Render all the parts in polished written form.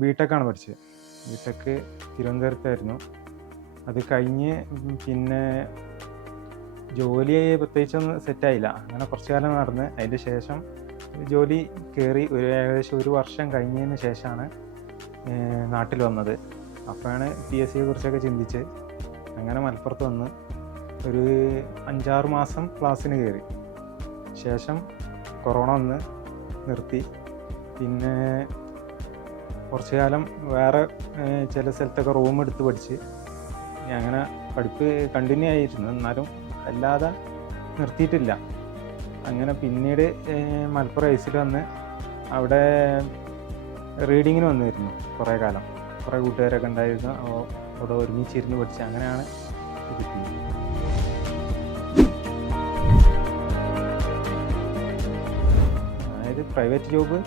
ബിടെക്കാണ് പഠിച്ചത്. ബിടെക്ക് തിരുവനന്തപുരത്തായിരുന്നു. അത് കഴിഞ്ഞ് പിന്നെ ജോലി പ്രത്യേകിച്ചൊന്നും സെറ്റായില്ല. അങ്ങനെ കുറച്ച് കാലം നടന്ന് അതിൻ്റെ ശേഷം ജോലി കയറി ഏകദേശം 1 വർഷം കഴിഞ്ഞതിന് ശേഷമാണ് നാട്ടിൽ വന്നത്. അപ്പോഴാണ് PSCയെ കുറിച്ചൊക്കെ ചിന്തിച്ച് അങ്ങനെ മലപ്പുറത്ത് വന്ന് ഒരു 5-6 മാസം ക്ലാസ്സിന് കയറി. ശേഷം കൊറോണ വന്ന് നിർത്തി. പിന്നെ കുറച്ച് കാലം വേറെ ചില സ്ഥലത്തൊക്കെ റൂം എടുത്ത് പഠിച്ച് അങ്ങനെ പഠിപ്പ് കണ്ടിന്യൂ ആയിരുന്നു. എന്നാലും അല്ലാതെ നിർത്തിയിട്ടില്ല. അങ്ങനെ പിന്നീട് മലപ്പുറം ഐസിൽ വന്ന് അവിടെ റീഡിങ്ങിന് വന്നിരുന്നു കുറേ കാലം. കുറേ കൂട്ടുകാരൊക്കെ ഉണ്ടായിരുന്നു. അപ്പോൾ അവിടെ ഒരുമിച്ചിരുന്ന് പഠിച്ച് അങ്ങനെയാണ് കിട്ടിയത്. അതായത് പ്രൈവറ്റ് ജോബ്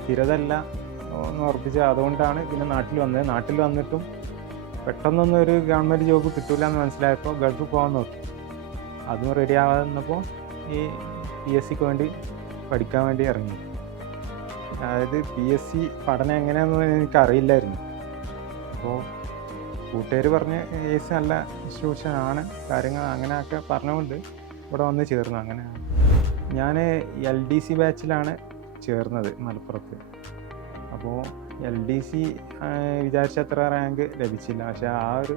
സ്ഥിരതല്ല എന്ന് ഉറപ്പിച്ച് അതുകൊണ്ടാണ് പിന്നെ നാട്ടിൽ വന്നത്. നാട്ടിൽ വന്നിട്ടും പെട്ടെന്നൊന്നും ഒരു ഗവൺമെൻറ് ജോബ് കിട്ടില്ല എന്ന് മനസ്സിലായപ്പോൾ ഗൾഫിൽ പോകാൻ നോക്കി. അതും റെഡി ആകുന്നപ്പോൾ ഈ PSCക്ക് വേണ്ടി പഠിക്കാൻ വേണ്ടി ഇറങ്ങി. അതായത് PSC പഠനം എങ്ങനെയാണെന്ന് എനിക്കറിയില്ലായിരുന്നു. അപ്പോൾ കൂട്ടുകാർ പറഞ്ഞ് കേസ് നല്ല ഇൻസ്റ്റിറ്റ്യൂഷനാണ്, കാര്യങ്ങൾ അങ്ങനെയൊക്കെ പറഞ്ഞുകൊണ്ട് ഇവിടെ വന്ന് ചേർന്നു. അങ്ങനെ ഞാൻ LDC ബാച്ചിലാണ് ചേർന്നത് മലപ്പുറത്ത്. അപ്പോൾ LDC വിചാരിച്ച അത്ര റാങ്ക് ലഭിച്ചില്ല. പക്ഷേ ആ ഒരു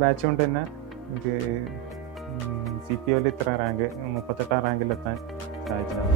ബാച്ച് കൊണ്ട് തന്നെ എനിക്ക് CPOയിൽ ഇത്ര റാങ്ക് 38ാം റാങ്കിലെത്താൻ സാധിച്ചതാണ്.